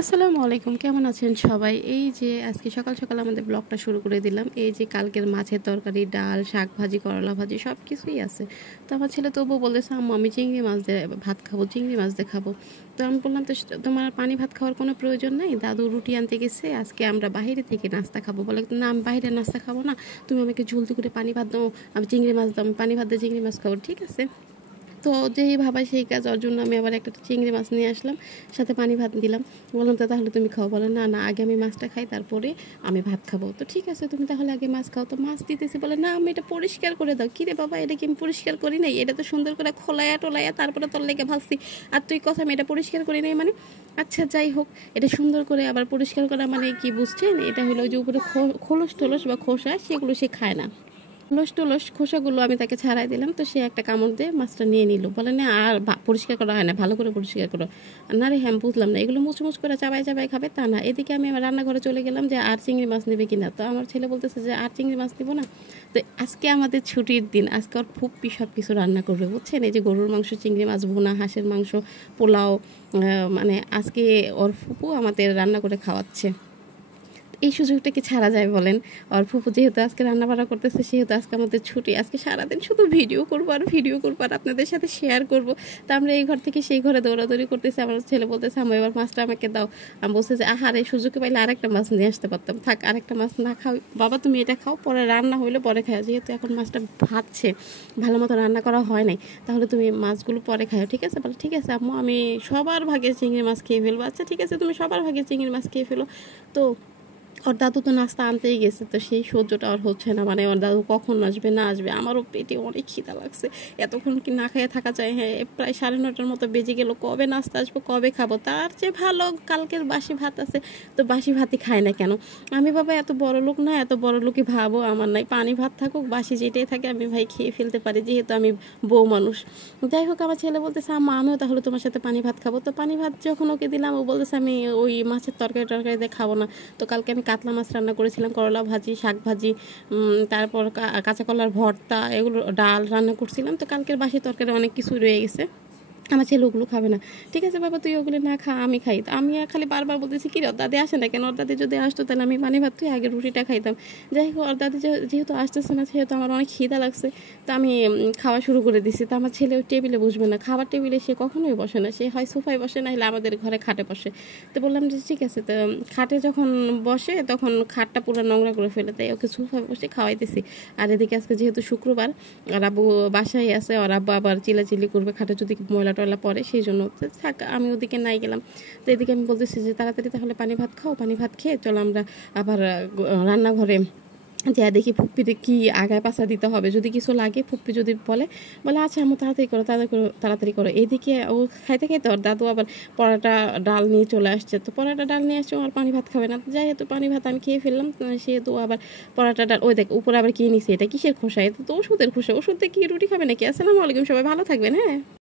আসসালামু আলাইকুম, কেমন আছেন সবাই? এই যে আজকে সকাল সকাল আমাদের ব্লগটা শুরু করে দিলাম। এই যে কালকের মাছের তরকারি, ডাল, শাক ভাজি, করলা ভাজি সব কিছুই আছে। তো আমার ছেলে তবুও বলতেছে, আম্মু আমি চিংড়ি মাছ দিয়ে ভাত খাবো, চিংড়ি মাছ দিয়ে খাবো। তো আমি বললাম, তো তোমার পানি ভাত খাওয়ার কোনো প্রয়োজন নাই, দাদু রুটি আনতে গেছে, আজকে আমরা বাইরে থেকে নাস্তা খাবো। বলে, না আমি বাইরে নাস্তা খাবো না, তুমি আমাকে জলদি করে পানি ভাত দাও, আমি চিংড়ি মাছ দাও, আমি পানি ভাত দিয়ে চিংড়ি মাছ খাবো। ঠিক আছে, তো যেই ভাবা সেই কাজ, ওর জন্য আমি আবার একটা চিংড়ি মাছ নিয়ে আসলাম, সাথে পানি ভাত দিলাম। বললাম, তো তাহলে তুমি খাও? বলে, না না, আগে আমি মাছটা খাই, তারপরে আমি ভাত খাবো। তো ঠিক আছে, তুমি তাহলে আগে মাছ খাও। তো মাছ দিতেছি, বলে, না আমি এটা পরিষ্কার করে দাও। কিরে বাবা, এটা কি আমি পরিষ্কার করি নাই? এটা তো সুন্দর করে খোলায়া টোলায়া তারপরে তোর লেগে ভাজছি, আর তুই কথা আমি এটা পরিষ্কার করি নাই মানে? আচ্ছা যাই হোক, এটা সুন্দর করে আবার পরিষ্কার করা মানে কি বুঝছেন? এটা হলো যে উপরে খোলস টোলস বা খোসা, সেগুলো সে খায় না। লস টলস খোসাগুলো আমি তাকে ছাড়াই দিলাম। তো সে একটা কামড় দিয়ে মাছটা নিয়ে নিল। বলে, না আর পরিষ্কার করা হয় না, ভালো করে পরিষ্কার করো। না রে, হ্যাঁ বুঝলাম না, এগুলো মুচমুচ করে চাবাই চাবাই খাবে তা না। এদিকে আমি আমার রান্নাঘরে চলে গেলাম যে আর চিংড়ি মাছ নেবে কিনা। তো আমার ছেলে বলতেছে যে আর চিংড়ি মাছ নিব না। তো আজকে আমাদের ছুটির দিন, আজকে ওর ফুপ্পি সব কিছু রান্না করবে, বুঝছেন? এই যে গরুর মাংস, চিংড়ি মাছ ভুনা, হাঁসের মাংস, পোলাও, মানে আজকে ওর ফুপু আমাদের রান্না করে খাওয়াচ্ছে। এই সুযোগটা কি ছাড়া যায় বলেন? আর ফুপু যেহেতু আজকে রান্নাবান্না করতেছে, সেহেতু আজকে আমাদের ছুটি, আজকে সারাদিন শুধু ভিডিও করবো আর ভিডিও করবো আর আপনাদের সাথে শেয়ার করবো। তো আমরা এই ঘর থেকে সেই ঘরে দৌড়াদৌড়ি করতেছি। আমার ছেলে বলতেছে, আমি এবার মাছটা আমাকে দাও। আমি বলছি যে আহার, এই সুযোগে পাইলে আরেকটা মাছ নিয়ে আসতে পারতাম। থাক, আরেকটা মাছ না খাও বাবা, তুমি এটা খাও, পরে রান্না হইলে পরে খাও। যেহেতু এখন মাছটা ভাজছে, ভালো মতো রান্না করা হয় নাই, তাহলে তুমি মাছগুলো পরে খাও, ঠিক আছে? বলে, ঠিক আছে আম্মু, আমি সবার ভাগে চিংড়ি মাছ খেয়ে ফেলবো। আচ্ছা ঠিক আছে, তুমি সবার ভাগে চিংড়ি মাছ খেয়ে ফেলো। তো ওর দাদু তো নাস্তা আনতেই গেছে, তো সেই সহ্যটা আর হচ্ছে না। মানে ওর দাদু কখন আসবে না আসবে, আমারও পেটে অনেক খিদা লাগছে। এতক্ষণ কি না খেয়ে থাকা যায়? হ্যাঁ, প্রায় 9:30-র মতো বেজে গেল। কবে নাস্তা আসবো, কবে খাবো? তার চেয়ে ভালো কালকের বাসি ভাত আছে, তো বাসি ভাতই খায় না কেন? আমি বাবা এত বড় লোক না, এত বড় লোকই ভাবো আমার নাই। পানি ভাত থাকুক, বাসি যেটাই থাকে আমি ভাই খেয়ে ফেলতে পারি, যেহেতু আমি বউ মানুষ। যাই হোক, আমার ছেলে বলতেছে, আম্মা আমিও তাহলে তোমার সাথে পানি ভাত খাবো। তো পানি ভাত যখন ওকে দিলাম, ও বলতেছে আমি ওই মাছের তরকারি টরকারি দিয়ে খাবো না। তো কালকে আমি কাতলা মাছ রান্না করেছিলাম, করলা ভাজি, শাক ভাজি, তারপর কাঁচা কলার ভর্তা, এগুলো ডাল রান্না করছিলাম। তো কালকের বাসি তরকারি অনেক কিছু রয়ে গেছে, আমার ছেলে ওগুলো খাবে না। ঠিক আছে বাবা, তুই ওগুলো না খা, আমি খাই। তো আমি খালি বারবার বলতেছি, কি রে ওর দাদি আসে না কেন? ওর দাদি যদি আসতো তাহলে আমি পানি ভাত তুই আগে রুটিটা খাইতাম। যাই হোক, ওর দাদি যেহেতু আসতেছে না, সেহেতু আমার অনেক খিদা লাগছে। তো আমি খাওয়া শুরু করে দিছি। তো আমার ছেলে ওই টেবিলে বসবে না, খাবার টেবিলে সে কখনোই বসে না, সে হয় সোফায় বসে, না হলে আমাদের ঘরে খাটে বসে। তো বললাম যে ঠিক আছে। তো খাটে যখন বসে তখন খাটটা পুরো নোংরা করে ফেলে, তাই ওকে সোফায় বসে খাওয়াইতেছি। আর এদিকে আজকে যেহেতু শুক্রবার, আর আব্বু বাসায় আছে, আর আব্বু আবার চিল্লাচিল্লি করবে খাটে যদি ময়লা টয়লা পরে, সেই জন্য থাক আমি ওদিকে নাই গেলাম। তো এদিকে আমি বলতেছি যে তাড়াতাড়ি তাহলে পানি ভাত খাও, পানি ভাত খেয়ে চলো আমরা আবার রান্নাঘরে যা দেখি ফুপ্পিতে কি আগায় পাশা দিতে হবে, যদি কিছু লাগে ফুপ্পি যদি বলে, বলে আচ্ছা আমি তাড়াতাড়ি করো, তাড়াতাড়ি করো, তাড়াতাড়ি করো। এদিকে ও খাইতে খাইতে ওর দাদু আবার পরাটা ডাল নিয়ে চলে আসছে। তো পরাটা ডাল নিয়ে আসছে, আর পানি ভাত খাবে না। যাই হেতু পানি ভাত আমি খেয়ে ফেললাম, সেহেতু আবার পরাটা ডাল, ওই দেখ উপরে আবার কি নিছে, এটা কিসের খোসা? এটা তো ওষুধের খোসা, ওষুধ দিয়ে কি রুটি খাবে নাকি? আসসালামু আলাইকুম, সবাই ভালো থাকবেন। হ্যাঁ।